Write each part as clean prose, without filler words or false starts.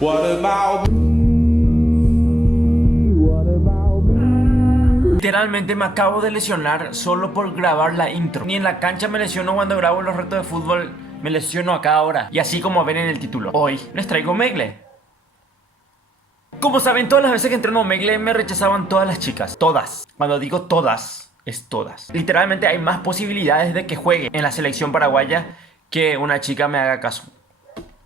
What about Literalmente me acabo de lesionar solo por grabar la intro. Ni en la cancha me lesiono cuando grabo los retos de fútbol, me lesiono acá ahora. Y así como ven en el título, hoy les traigo Omegle. Como saben, todas las veces que entreno Omegle me rechazaban todas las chicas. Todas. Cuando digo todas, es todas. Literalmente hay más posibilidades de que juegue en la selección paraguaya que una chica me haga caso.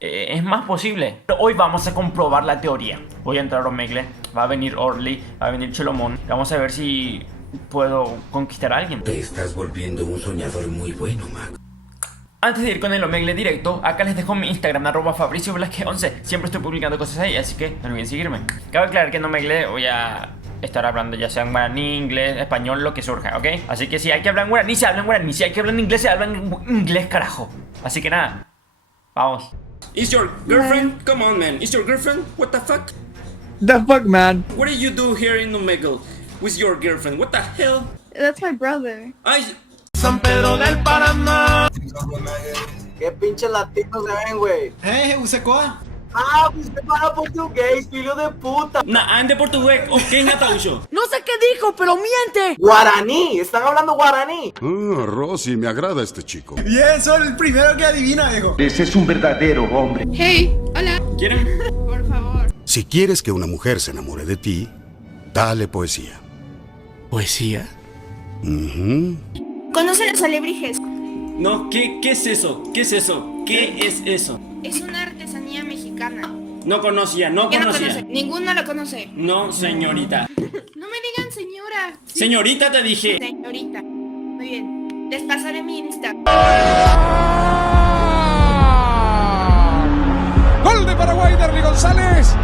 Es más posible. Pero hoy vamos a comprobar la teoría. Voy a entrar a Omegle, va a venir Orly, va a venir Cholomón. Vamos a ver si puedo conquistar a alguien. Te estás volviendo un soñador muy bueno, Mac. Antes de ir con el Omegle directo, acá les dejo mi Instagram, @FabricioVelasquez11. Siempre estoy publicando cosas ahí, así que no olviden seguirme. Cabe aclarar que en Omegle voy a estar hablando ya sea en guaraní, inglés, español, lo que surja, ¿ok? Así que si hay que hablar en guaraní, se habla en guaraní. Si hay que hablar en inglés, se habla en inglés, carajo. Así que nada, vamos. Is your girlfriend? Come on, man. Is your girlfriend? What the fuck? The fuck, man? What do you do here in Omegle with your girlfriend? What the hell? That's my brother. I... San Pedro del Paraná. Que pinche latino se ven, güey. Você qual? Ah, você fala português, filho de puta. Nah, I'm de portugués. Ok, Natausho. No sé qué dijo, pero miente. Guaraní, están hablando guaraní. Ah, Rosy, me agrada este chico. Bien, soy el primero que adivina, viejo. Ese es un verdadero hombre. Hey, hola. ¿Quieren? Por favor. Si quieres que una mujer se enamore de ti, dale poesía. ¿Poesía? ¿Conoce los alebrijes? No, ¿qué es eso? ¿Qué es eso? ¿Qué es eso? Es una artesanía mexicana. No conocía, no ¿Quién lo conocía. conoce? Ninguno lo conoce. No, señorita. No me digan señora. Sí, Señorita, te dije. señorita. Muy bien. Les pasaré mi Insta. ¡Gol de Paraguay, Darly González!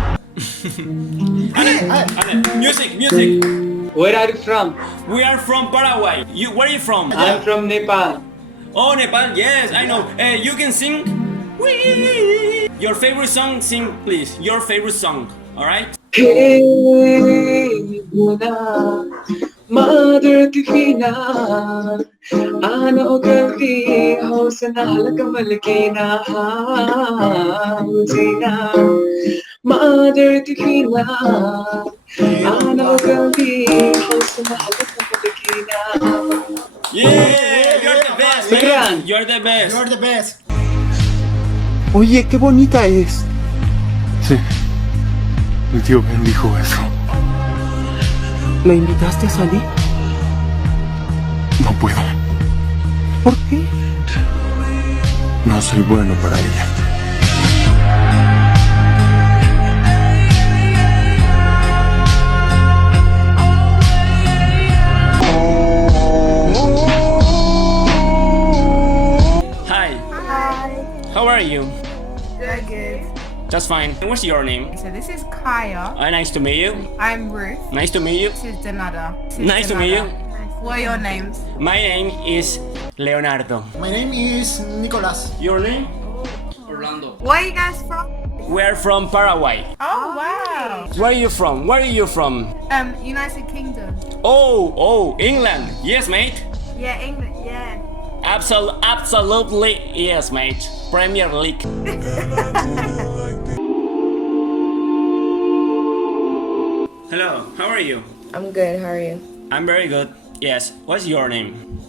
Ale, music. Where are you from? We are from Paraguay. Where are you from? I'm from Nepal. Oh, Nepal, yes, I know. You can sing. Wee. Your favorite song, sing please. Your favorite song, alright? Hey, Buna, Mother Tifina, Ano Gavi, Hosana Halakamalakina, Zina, Mother Tifina, Ano Gavi, Hosana Halakamalakina. Yeah, you're the best, man. You're the best. You're the best. Oye, qué bonita es. Sí, mi tío Ben dijo eso. ¿La invitaste a salir? No puedo, ¿Por qué? no soy bueno para ella. Hi, Hi. how are you? Good. Just fine. What's your name? So this is Kaya. Nice to meet you. I'm Ruth. Nice to meet you. This is Donada. Nice to meet you. What are your names? My name is Leonardo. My name is Nicolás. Your name? Where are you guys from? We're from Paraguay. Oh wow. Where are you from? Where are you from? United Kingdom. Oh, England. Yes, mate. Yeah, England. Yeah. Absolutely, yes, mate. Premier League. Hello, how are you? I'm good, how are you? I'm very good. Yes. What's your name?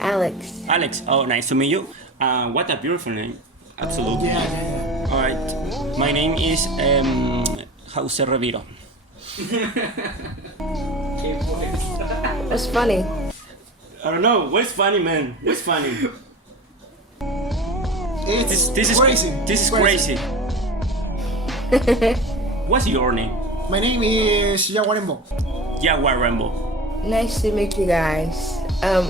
Alex. Alex. Oh, nice to meet you. What a beautiful name. Absolutely. All right. My name is Jose Reviro. What's funny? I don't know. What's funny, man? What's funny? It's This is crazy. This is crazy. What's your name? My name is Yaguarembo. Jaguar Rambo. Nice to meet you guys.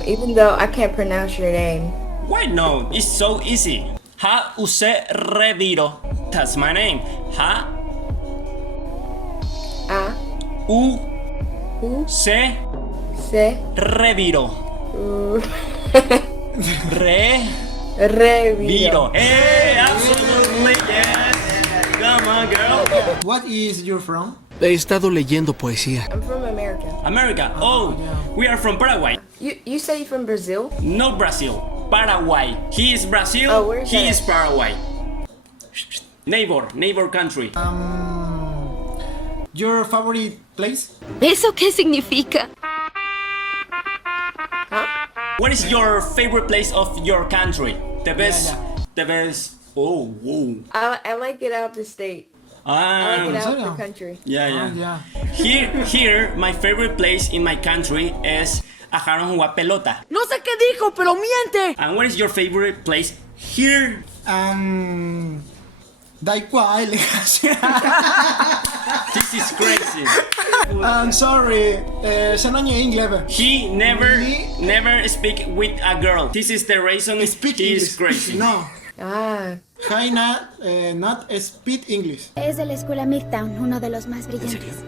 Even though I can't pronounce your name. Why no? It's so easy. Jose Reviro. That's my name. U C C Reviro. Reviro. Hey, absolutely yes. Come on, girl. What is you from? He estado leyendo poesía. I'm from America. America. Oh, we are from Paraguay. You say you're from Brazil? No Brazil. Paraguay. He is Brazil. Oh, where's he that? is Paraguay. Neighbor country. Your favorite place? ¿Eso qué significa? What is your favorite place of your country? The best. Oh, whoa. I like it out of the state. I like it out of the country. Yeah. Here, my favorite place in my country is Ajaron jugar pelota. No sé qué dijo, pero miente. And what is your favorite place here? Da igual. This is crazy. I'm sorry. Se no añade inglés. He never speak with a girl. This is the reason he is crazy. No. Ah. Jaina not speak English. Es de la escuela Midtown, uno de los más brillantes.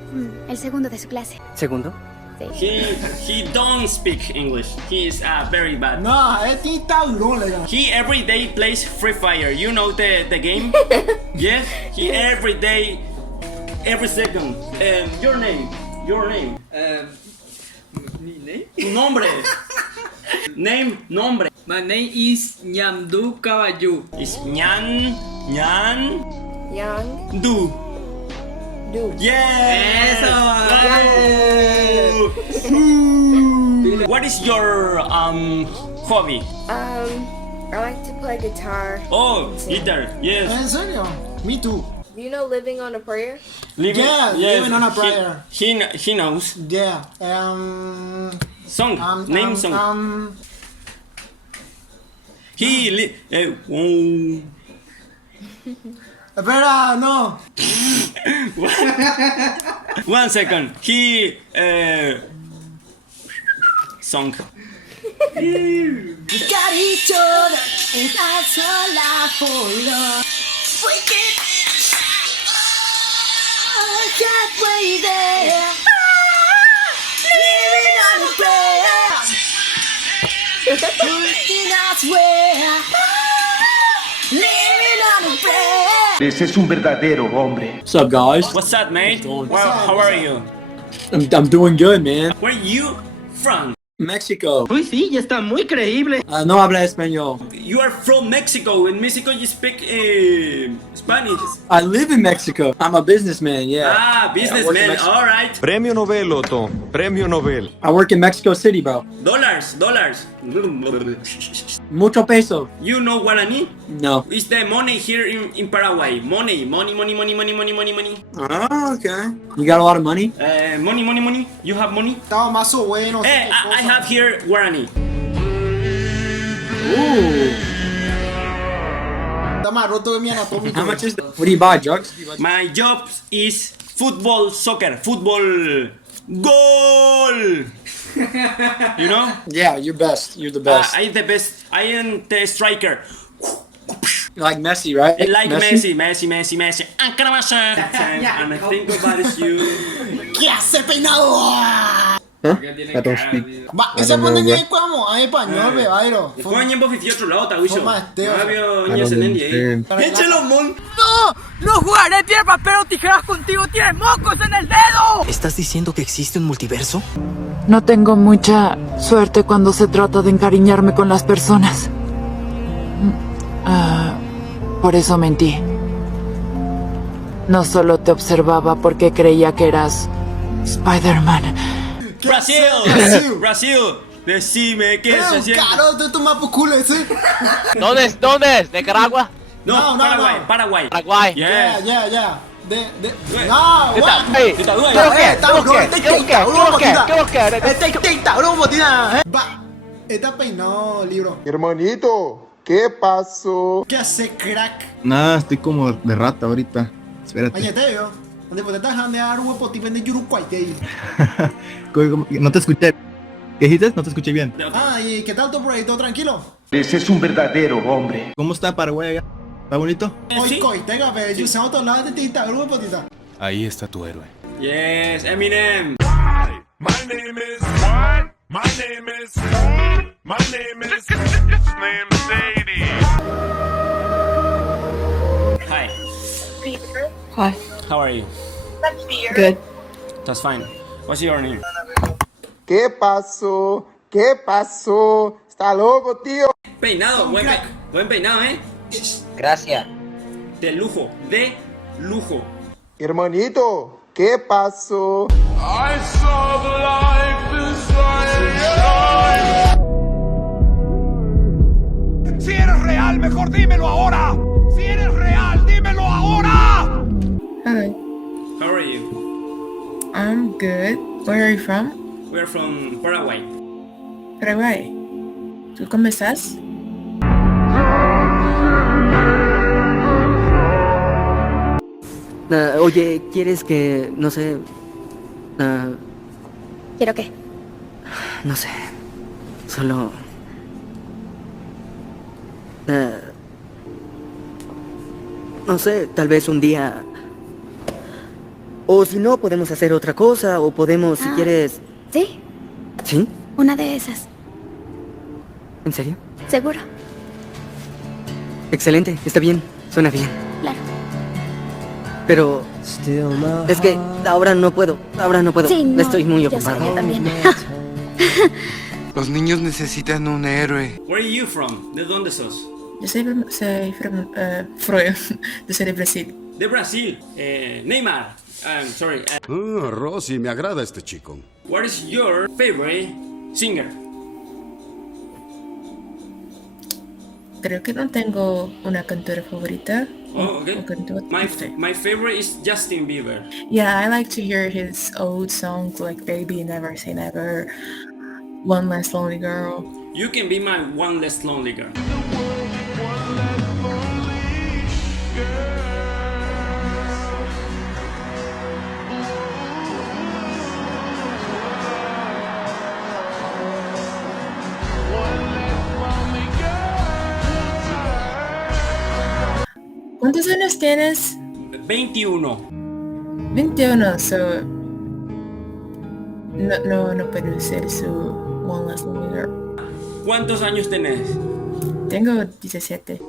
El segundo de su clase. ¿Segundo? He don't speak English. He is very bad. No, es dictadurón, legal. He every day plays Free Fire. You know the game? Yes. He every day, every second. Your name. Mi name? Tu nombre. Nombre. My name is Nyamdu Kawayu. Is Nyan Young. Du. Yes. What is your hobby? I like to play guitar. Oh, guitar. Yes. ¿En serio? Me too. Do you know Living on a Prayer? Living on a prayer. He knows. Yeah. Song. Name song. Espera, no. 1 second. Song. Ese es un verdadero hombre. What's up, guys? What's up, mate? Well, how are you? I'm doing good, man. Where you from? Mexico. Uy, sí, ya está muy creíble. No habla español. You are from Mexico. In Mexico, you speak Spanish. I live in Mexico. I'm a businessman, yeah. Ah, businessman. All right. Premio Nobel, Otto. Premio Nobel. I work in Mexico City, bro. Dollars. Mucho peso. You know Guarani? No. It's the money here in Paraguay. Money. Oh, okay. You got a lot of money? Money. You have money? Estaba más o bueno. I have here Guarani. Ooh. Está más roto que mi anatómico. How much is that? What do you buy, drugs? My job is soccer. Football. Goal! You know? Yeah, you're best. You're the best. I am the best. I am the striker. Like Messi, right? Like Messi. And I think about you. ¿Qué hace peinado? Va, ese pone en como en español, bebairo. Fue en Ñembo 58 la otra, Wisho. Para Échalo, mon. No jugaré piedra, papel o tijeras contigo. Tienes mocos en el dedo. ¿Estás diciendo que existe un multiverso? No tengo mucha suerte cuando se trata de encariñarme con las personas. Por eso mentí. No solo te observaba porque creía que eras Spider-Man. Brasil. Decime qué se siente. Caro, te tomas por culo ese. ¿Dónde es? ¿De Nicaragua? No, Paraguay. Yeah. No, va, está peinado, libro. Hermanito, ¿qué pasó? ¿Qué hace, crack? Nada, estoy como de rata ahorita. Espérate. Oye, te veo. ¿Dónde te estás dejando de dar un huevo tipo de Yuruguay? No te escuché. ¿Qué dijiste? No te escuché bien. Ah, ¿y qué tal todo por ahí? ¿Todo tranquilo? Ese es un verdadero hombre. ¿Cómo está Paraguay? ¿Está bonito? Hoy coitega, ve, yo usaba otro lado de tinta, grupo potita. Ahí está tu héroe. Yes, Eminem. My name is what? My name is Slim Shady. Hi. Hi. How are you? Good. That's fine. What's your name? ¿Qué pasó? ¿Está loco, tío? Peinado, buen peinado, Gracias. De lujo. De lujo. Hermanito, ¿qué pasó? Si eres real, mejor dímelo ahora. Si eres real, dímelo ahora. Hi, How are you? I'm good. Where are you from? We're from Paraguay. Paraguay. ¿Tú cómo estás? Oye, ¿quieres que, no sé, ¿Quiero qué? no sé, solo... no sé, tal vez un día... O si no, podemos hacer otra cosa, o podemos, si quieres... ¿Sí? ¿Sí? Una de esas. ¿En serio? ¿Seguro? Excelente, está bien, suena bien. Claro. Pero... es que ahora no puedo. Sí, no, Estoy muy yo sé, ocupado. yo también. Los niños necesitan un héroe. Where are you from? ¿De dónde sos? Yo soy de Brasil. De Brasil. Neymar. Sorry. Rosy, me agrada este chico. What is your favorite singer? Creo que no tengo una cantora favorita. Oh, okay. My favorite is Justin Bieber. Yeah, I like to hear his old songs like Baby, Never Say Never, One Less Lonely Girl. You can be my one less lonely girl. ¿Cuántos años tienes? 21. 21, so... No puedo ser su One Less Lonely Girl. ¿Cuántos años tenés? Tengo 17.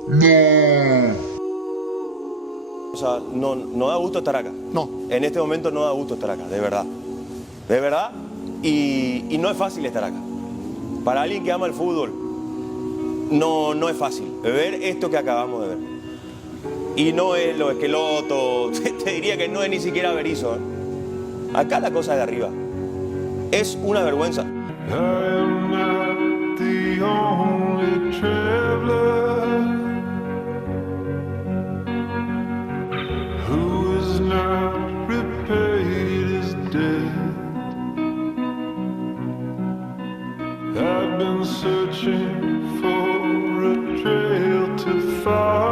O sea, no da gusto estar acá. No. En este momento no da gusto estar acá, de verdad. De verdad. Y no es fácil estar acá. Para alguien que ama el fútbol, no es fácil ver esto que acabamos de ver. Y no es lo esqueloto, te diría que no es ni siquiera Berizzo, ¿eh? Acá la cosa es de arriba. Es una vergüenza. I've been searching for a trail to follow.